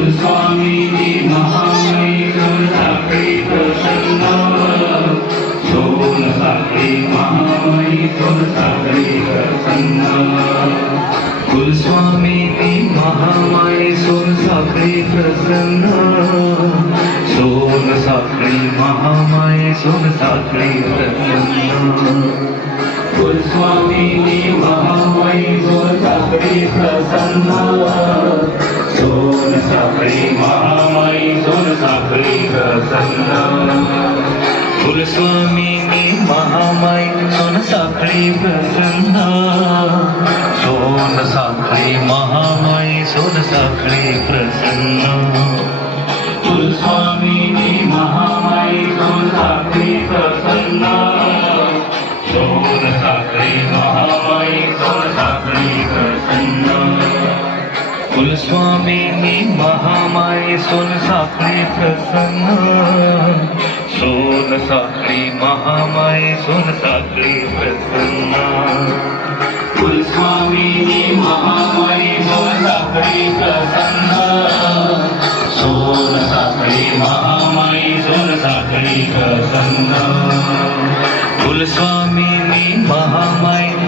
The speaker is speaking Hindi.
महामयी प्रसन्न सोन महामयी साखळी प्रसन्न कुलस्वामिनी सोन साखळी प्रसन्न प्रसन्न कुलस्वामिनी महामाई साखळी महामाई सोन साखळी प्रसन्न. कुलस्वामिनी महामाई सोन साखळी प्रसन्न. सोन साखळी, महामाई सोन साखळी प्रसन्न. कुलस्वामिनी महामाई सोन साखळी प्रसन्न. कुलस्वामिनी महामाई सोन साखळी प्रसन्न। सोन साखळी महामाई सोन साखळी प्रसन्न। कुलस्वामिनी महामाई सोन साखळी प्रसन्न। सोन साखळी महामाई सोन साखळी प्रसन्न। कुलस्वामिनी महामाई